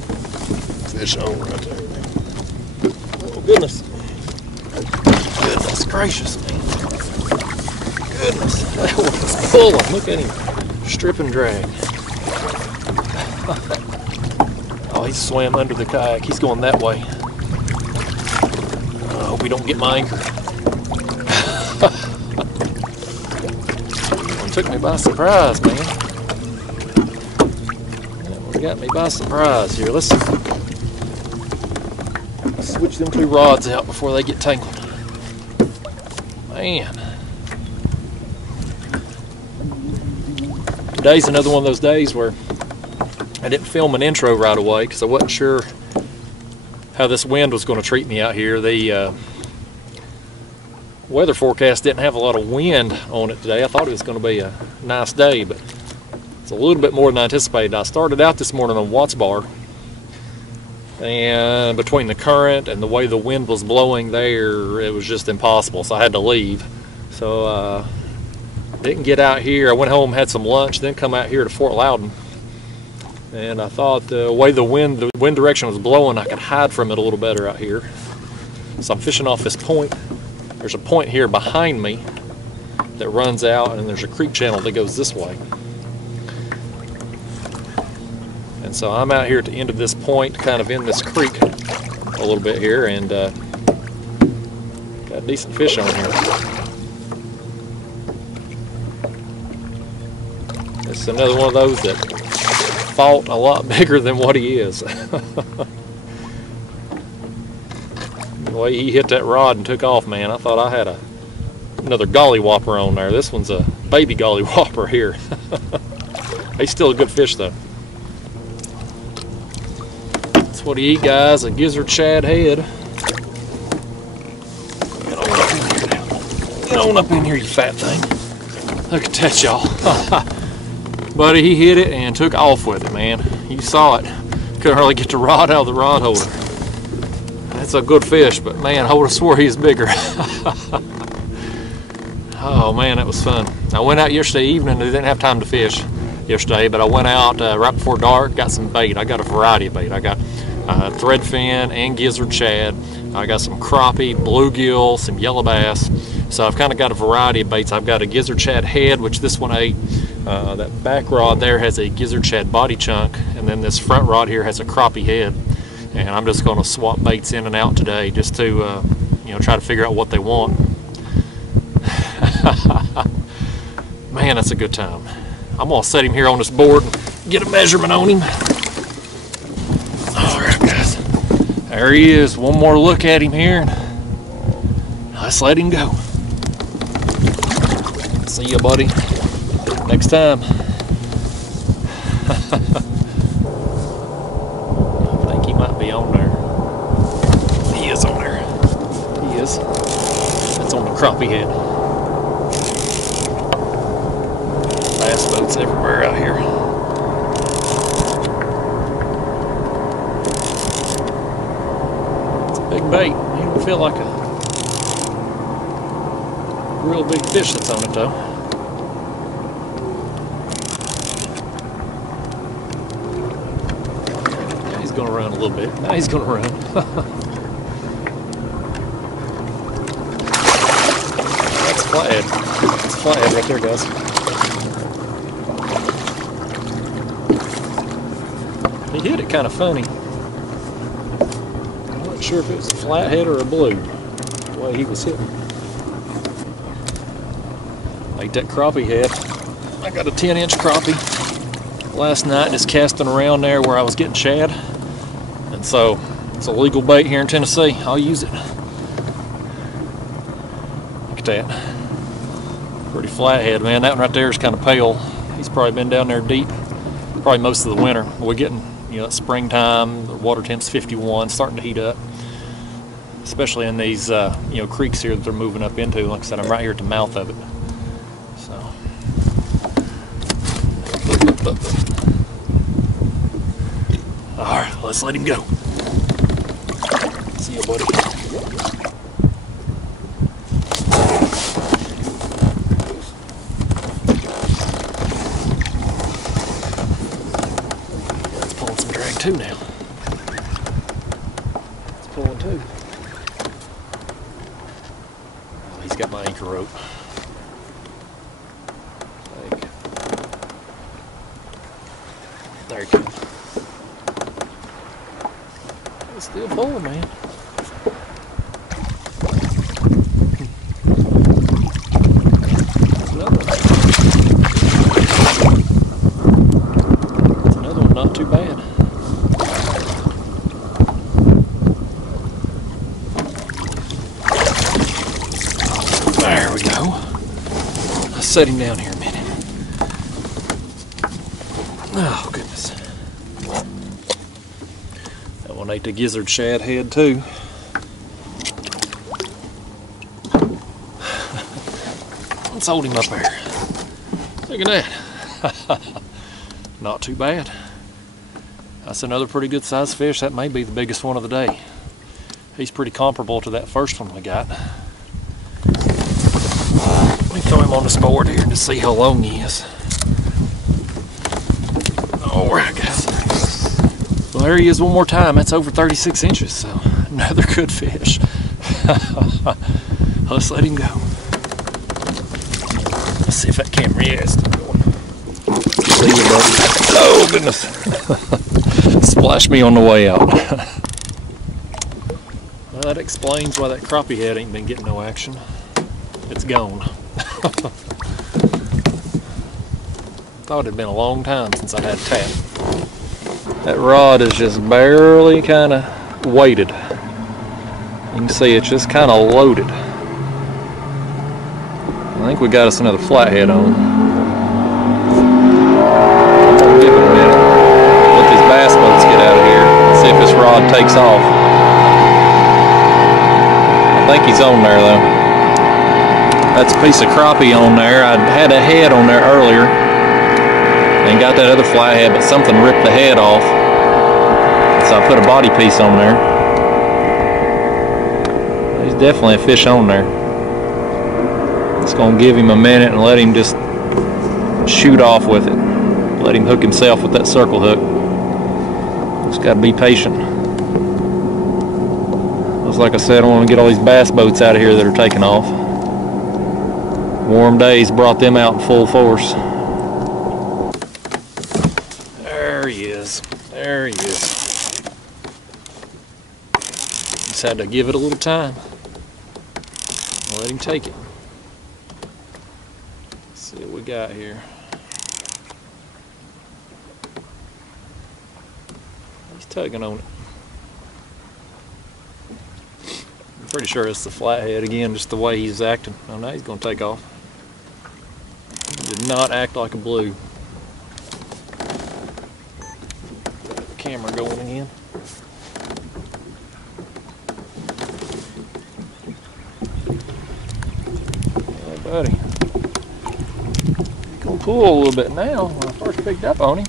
Fish on right there. Oh goodness. Goodness gracious, man. Goodness. That one's pulling. Look at him. Strip and drag. Oh, he swam under the kayak. He's going that way. I hope we don't get my anchor. It took me by surprise, man. That one got me by surprise here. Let's switch them two rods out before they get tangled. Man. Today's another one of those days where I didn't film an intro right away because I wasn't sure how this wind was going to treat me out here. The weather forecast didn't have a lot of wind on it today. I thought it was going to be a nice day, but it's a little bit more than I anticipated. I started out this morning on Watts Bar, and between the current and the way the wind was blowing there, it was just impossible, so I had to leave. So didn't get out here. I went home, had some lunch, then come out here to Fort Loudon, and I thought the way the wind direction was blowing, I could hide from it a little better out here. So I'm fishing off this point. There's a point here behind me that runs out, and there's a creek channel that goes this way. And so I'm out here at the end of this point, kind of in this creek a little bit here, and got decent fish on here. This is another one of those that fought a lot bigger than what he is. The way he hit that rod and took off, man, I thought I had another gollywhopper on there. This one's a baby gollywhopper here. He's still a good fish though. That's what he eat, guys, a gizzard shad head. Get on up in here now. Get on up in here, you fat thing. Look at that, y'all. Buddy, he hit it and took off with it, man. You saw it. Couldn't hardly get the rod out of the rod holder. That's a good fish, but man, I would have swore he was bigger. Oh man, that was fun. I went out yesterday evening. I didn't have time to fish yesterday, but I went out right before dark, got some bait. I got a variety of bait. I got threadfin and gizzard shad. I got some crappie, bluegill, some yellow bass. So I've kind of got a variety of baits. I've got a gizzard shad head, which this one ate. That back rod there has a gizzard shad body chunk, and then this front rod here has a crappie head. And I'm just going to swap baits in and out today just to you know, try to figure out what they want. Man, that's a good time. I'm going to set him here on this board and get a measurement on him. Alright guys, there he is. One more look at him here and let's let him go. See ya, buddy, next time. Be on there. He is on there. He is. That's on the crappie head. Bass boats everywhere out here. It's a big bait. You don't feel like a real big fish that's on it though. Going to run a little bit. Now he's going to run. That's a flathead. That's a flathead right there, guys. He hit it kind of funny. I'm not sure if it was a flathead or a blue, the way he was hitting. Like that crappie head. I got a 10-inch crappie last night, just casting around there where I was getting shad. And so it's a legal bait here in Tennessee. I'll use it. Look at that. Pretty flathead, man. That one right there is kind of pale. He's probably been down there deep, probably most of the winter. We're getting, you know, it's springtime. The water temp's 51, starting to heat up. Especially in these, you know, creeks here that they're moving up into. Like I said, I'm right here at the mouth of it. So. Alright, let's let him go. See you, buddy. It's pulling some drag too now. pulling too. Oh, he's got my anchor rope. There you go. It's still pulling, man. That's another one. That's another one, not too bad. There we go. I'll set him down here a minute. Oh, goodness. That one ate the gizzard shad head, too. Let's hold him up there. Look at that. Not too bad. That's another pretty good sized fish. That may be the biggest one of the day. He's pretty comparable to that first one we got. Let me throw him on this board here to see how long he is. Alright, guys. Well, there he is one more time. That's over 36 inches, so another good fish. Let's let him go. Let's see if that camera is still going. See you, buddy. Oh, goodness. Splashed me on the way out. Well, that explains why that crappie head ain't been getting no action. It's gone. Thought it had been a long time since I had tap. That rod is just barely kind of weighted. You can see it's just kind of loaded. I think we got us another flathead on. I'll give it a minute. Let these bass boats get out of here. See if this rod takes off. I think he's on there though. That's a piece of crappie on there. I had a head on there earlier. And got that other flathead, but something ripped the head off. So I put a body piece on there. He's definitely a fish on there. Just gonna give him a minute and let him just shoot off with it. Let him hook himself with that circle hook. Just gotta be patient. Just like I said, I want to get all these bass boats out of here that are taking off. Warm days brought them out in full force. There he is. There he is. Just had to give it a little time. Let him take it. Let's see what we got here. He's tugging on it. I'm pretty sure it's the flathead again, just the way he's acting. Oh, now he's going to take off. He did not act like a blue. Camera going again. Yeah, buddy. He's gonna pull a little bit now. When I first picked up on him,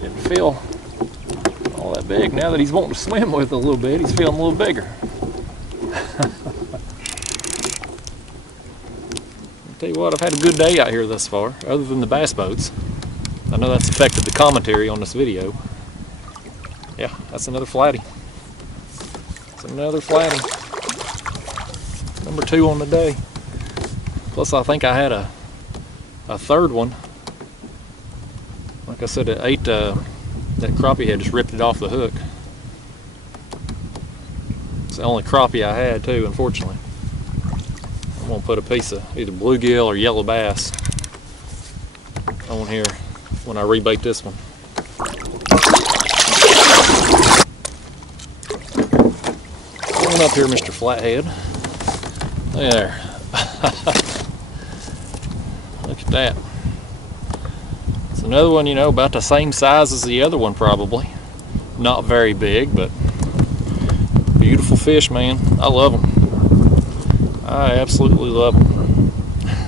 didn't feel all that big. Now that he's wanting to swim with a little bit, he's feeling a little bigger. I'll tell you what, I've had a good day out here thus far, other than the bass boats. I know that's affected the commentary on this video. Yeah, that's another flatty. That's another flatty. Number 2 on the day. Plus I think I had a third one. Like I said, it ate that crappie head, just ripped it off the hook. It's the only crappie I had too, unfortunately. I'm gonna put a piece of either bluegill or yellow bass on here when I rebait this one. Come on up here, Mr. Flathead. There. Look at that. It's another one, you know, about the same size as the other one probably. Not very big, but beautiful fish, man. I love them. I absolutely love them.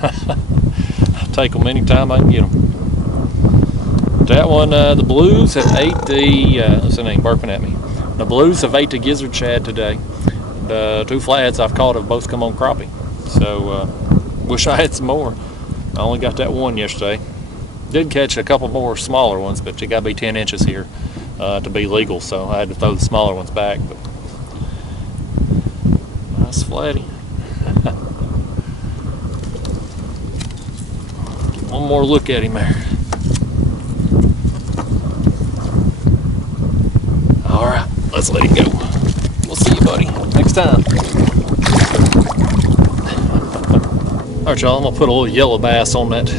I take them anytime I can get them. That one, the blues have ate the, what's the name, burping at me. The blues have ate the gizzard shad today. The 2 flatheads I've caught have both come on crappie. So, wish I had some more. I only got that one yesterday. Did catch a couple more smaller ones, but you gotta be 10 inches here. to be legal, so I had to throw the smaller ones back. But nice flatty. Get one more look at him there. All right, let's let him go. We'll see you, buddy, next time. All right, y'all, I'm gonna put a little yellow bass on that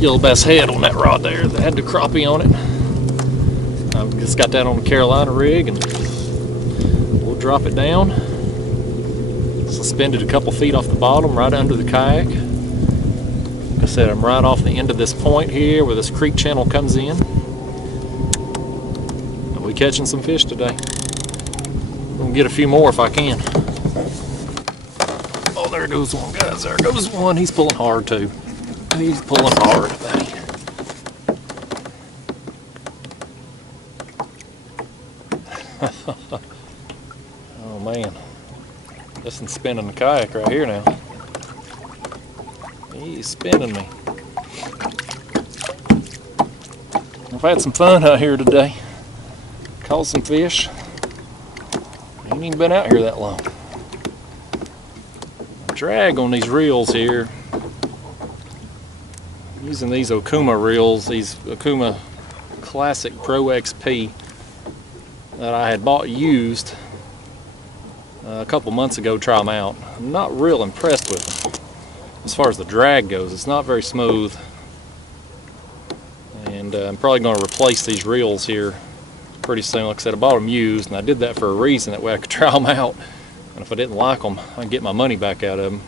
yellow bass head on that rod there that had the crappie on it. I've just got that on the Carolina rig, and we'll drop it down, suspend it a couple feet off the bottom, right under the kayak. Like I said, I'm right off the end of this point here where this creek channel comes in. And we're catching some fish today. I'm gonna get a few more if I can. Oh, there goes one, guys. There goes one. He's pulling hard too. He's pulling hard, buddy. Oh man, this one's spinning the kayak right here now. He's spinning me. I've had some fun out here today. Caught some fish. Ain't even been out here that long. Drag on these reels here. Using these Okuma reels, these Okuma Classic Pro XP that I had bought used a couple months ago to try them out. I'm not real impressed with them. As far as the drag goes, it's not very smooth. And I'm probably going to replace these reels here pretty soon. Like I said, I bought them used, and I did that for a reason. That way I could try them out. And if I didn't like them, I can get my money back out of them.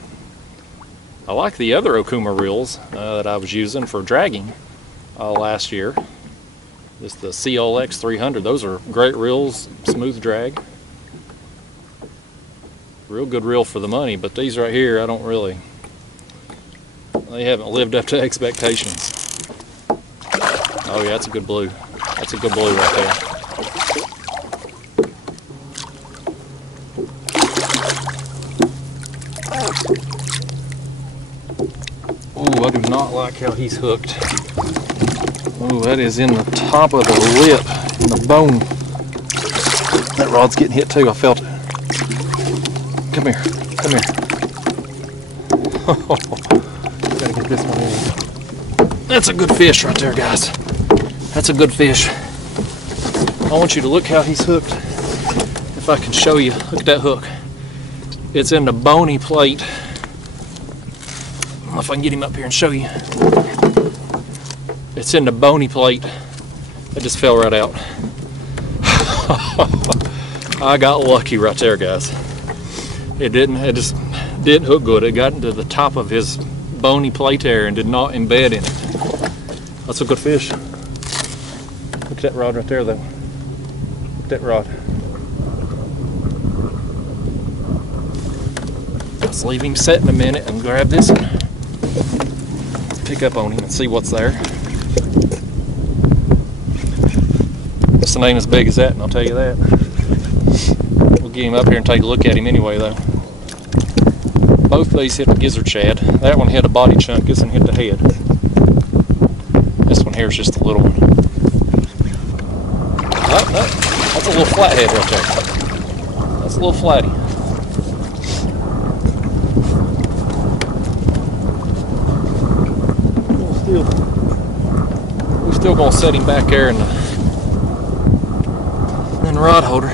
I like the other Okuma reels that I was using for dragging last year. Just the CLX 300. Those are great reels, smooth drag. Real good reel for the money, but these right here, I don't really, they haven't lived up to expectations. Oh yeah, that's a good blue. That's a good blue right there. Oh, I do not like how he's hooked. Oh, that is in the top of the lip, in the bone. That rod's getting hit too, I felt it. Come here, come here. Gotta get this one in. That's a good fish right there, guys. That's a good fish. I want you to look how he's hooked. If I can show you, look at that hook. It's in the bony plate. I don't know if I can get him up here and show you. It's in the bony plate. It just fell right out. I got lucky right there, guys. It just didn't hook good. It got into the top of his bony plate there and did not embed in it. That's a good fish. Look at that rod right there, though. Look at that rod. Let's leave him set in a minute and grab this one. Let's pick up on him and see what's there. This one ain't as big as that, and I'll tell you that. We'll get him up here and take a look at him anyway, though. Both of these hit the gizzard shad. That one hit a body chunk, this one hit the head. This one here is just a little one. Oh, no, that's a little flathead right there. That's a little flatty. We're still gonna set him back there in the rod holder.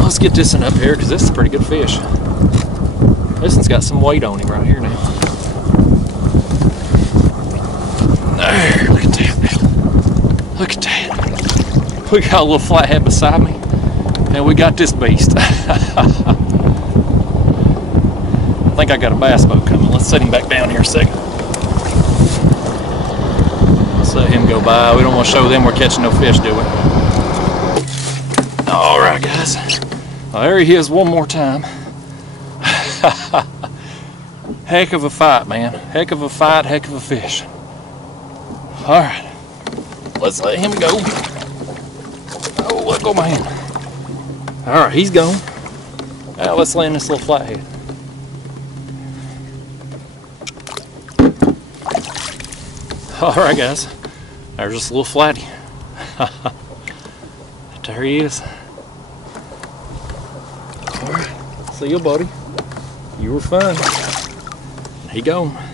Let's get this one up here because this is a pretty good fish. This one's got some weight on him right here now. There, look at that. Look at that. We got a little flathead beside me, and we got this beast. I think I got a bass boat coming. Let's set him back down here a second. Let's let him go by. We don't want to show them we're catching no fish, do we? All right, guys. Well, there he is one more time. Heck of a fight, man. Heck of a fight, heck of a fish. All right. Let's let him go. Oh, let go of my hand. All right, he's gone. Now let's land this little flathead. All right, guys. There's just a little flatty. There he is. All right. See you, buddy. You were fun. He gone.